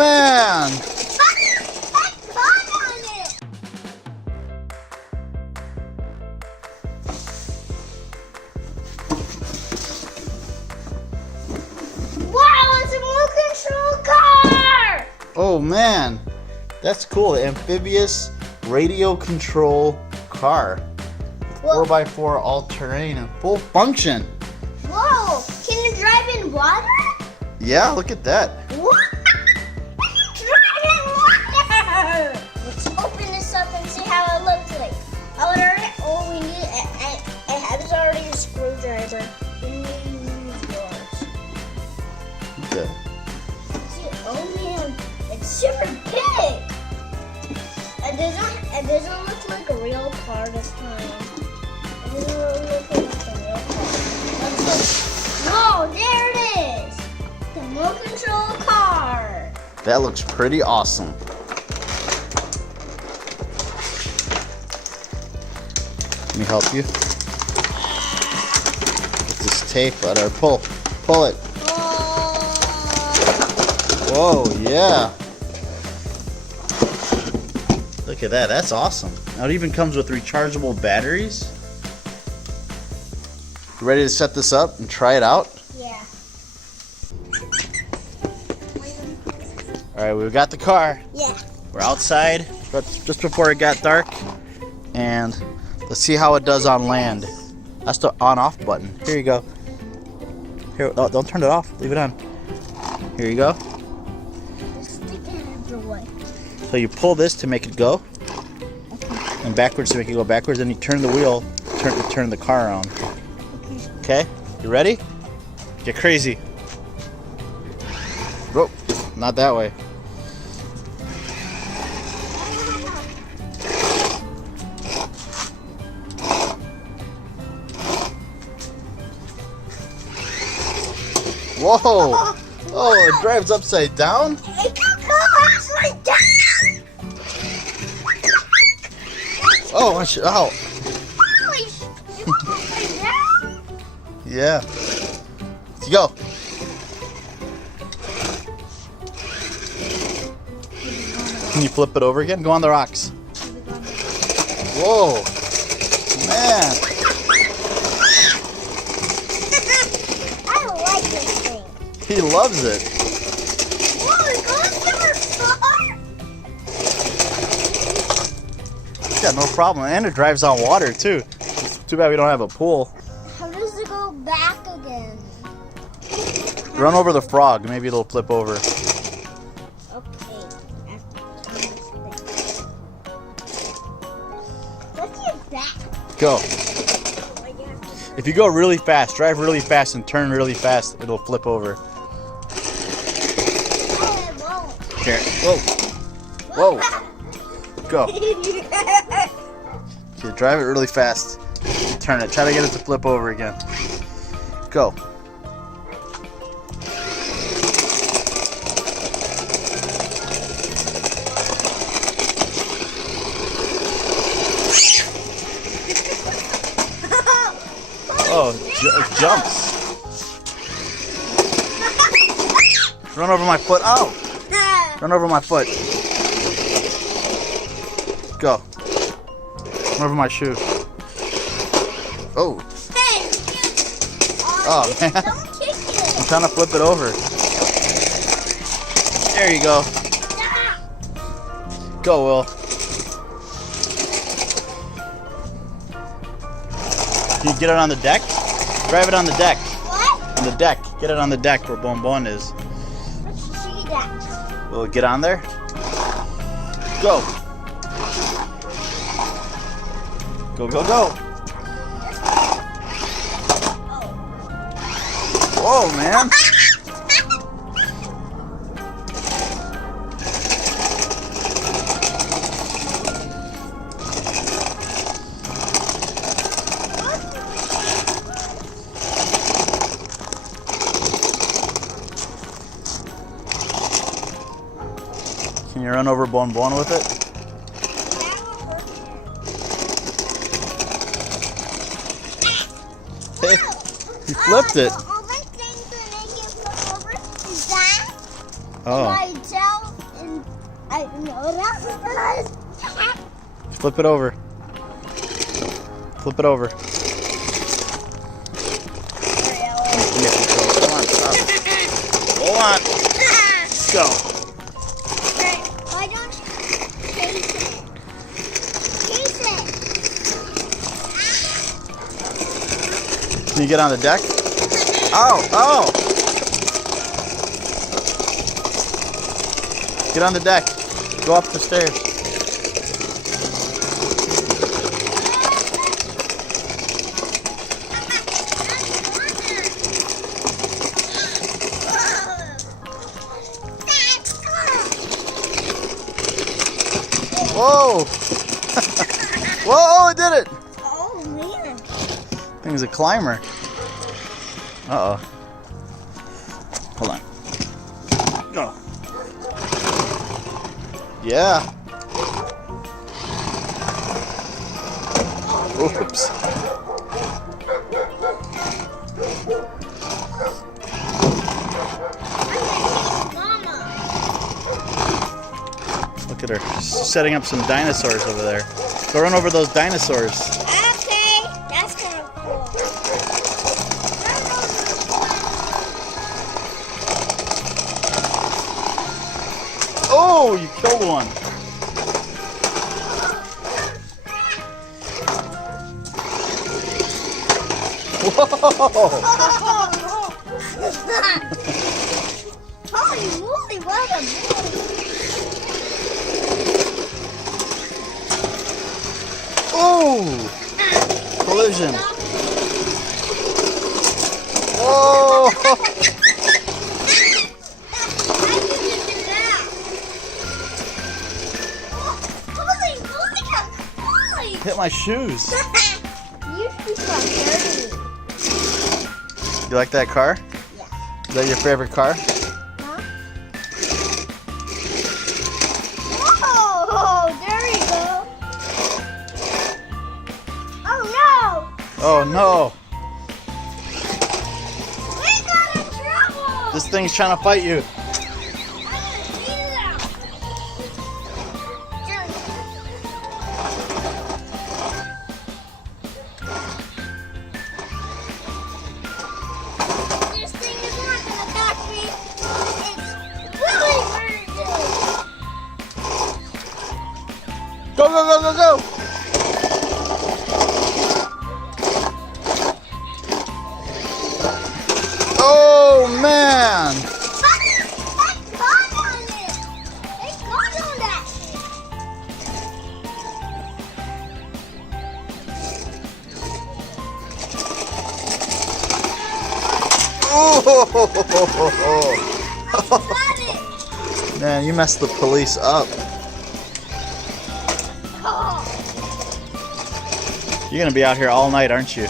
man! Wow, it's a remote control car! Oh man, that's cool. Amphibious radio control car. 4x4 all-terrain and full function. Whoa, can you drive in water? Yeah, look at that. What? Drive in water! Let's open this up and see how it looks like. All we need, I have is already a screwdriver. We need to use yours. Okay. See, oh man, it's super big. It doesn't look like a real car this time. It doesn't really look like a real car. Whoa, there it is. The remote control car. That looks pretty awesome. Let me help you. Get this tape out of pull it. Whoa, yeah. Look at that, that's awesome. Now it even comes with rechargeable batteries. You ready to set this up and try it out? Yeah. All right, we've got the car. Yeah. We're outside, but just before it got dark, and let's see how it does on land. That's the on-off button. Here you go. Here, oh, don't turn it off. Leave it on. Here you go. Stick it everywhere. So you pull this to make it go, and backwards to make it go backwards. Then you turn the wheel, turn the car around. Okay, you ready? Get crazy. Whoa, not that way. Whoa! Oh, it drives upside down? It can go upside down! Oh, I should, oh. Holy sh! You want upside down? Yeah. Let's go. Can you flip it over again? Go on the rocks. Whoa. Man. I like this thing. He loves it. Whoa, it goes super far! Yeah, no problem. And it drives on water, too. It's too bad we don't have a pool. How does it go back again? Run over the frog. Maybe it'll flip over. Okay. Let's get back. Go. If you go really fast, drive really fast and turn really fast, it'll flip over. It won't. Here. Whoa. Whoa. Go. Okay, drive it really fast. Turn it. Try to get it to flip over again. Go. Oh, it jumps. Run over my foot. Oh! Run over my foot. Go. Run over my shoe. Oh. Hey! Oh, man. Don't kick it! I'm trying to flip it over. There you go. Go, Will. Can you get it on the deck? Drive it on the deck. What? On the deck. Get it on the deck where Bon Bon is. Let's see that. Will it get on there? Go. Go, go, go. Whoa, man. Can you run over Bon Bon with it? Hey, he flipped it. The only thing to make it flip over is that Oh. my tail I know that. Flip it over. Flip it over. Yeah, come on, stop. Hold on. Go. Why don't you chase it? Chase it. Can you get on the deck? Oh, oh! Get on the deck. Go up the stairs. Whoa! Whoa, it did it! Oh man. Thing's a climber. Uh-oh. Hold on. Go. Yeah. Oops. Mama. Look at her. She's setting up some dinosaurs over there. Go run over those dinosaurs. Okay, that's kind of cool. Oh, you killed one. Whoa! Holy moly, what a moly. Oh! Collision. Oh! Hit my shoes. You should stop dirty. You like that car? Yeah. Is that your favorite car? Huh? Oh, there you go. Oh no! Oh no! We got in trouble! This thing's trying to fight you. This thing is not gonna attack me. It's Willy version. Go, go, go, go, go! Oh man! They got on it. They got on that thing. Got it. Man, you messed the police up. Oh. You're gonna be out here all night, aren't you?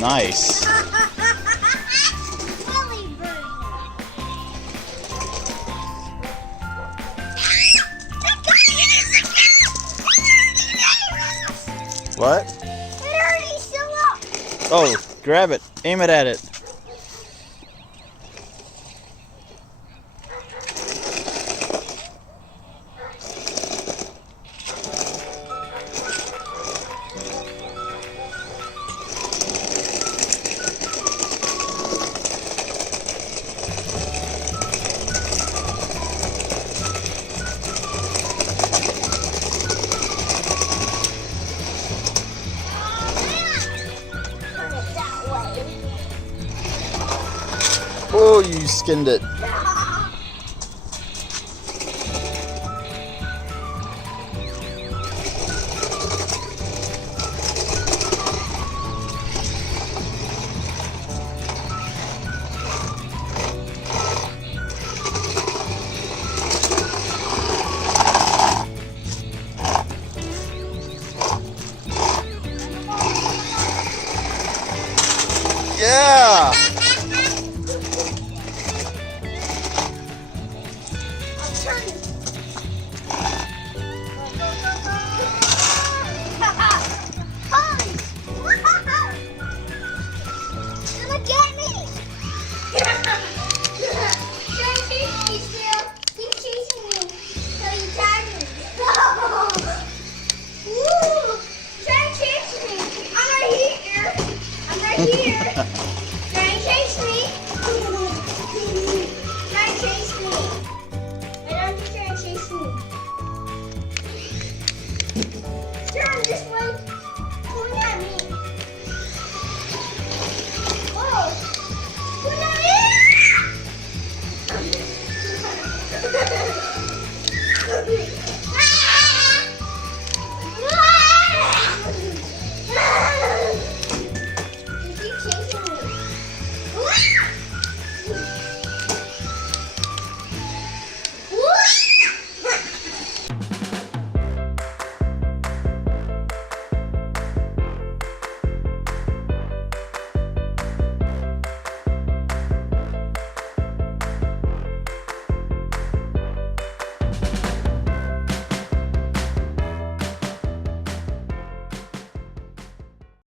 Nice. Willy version. What? It already still up. Oh, grab it. Aim it at it. Turn it that way. Oh, you skinned it. Yeah! Turn it. Go, go, go, go. Turn this way. Come at me. Whoa. Come at me.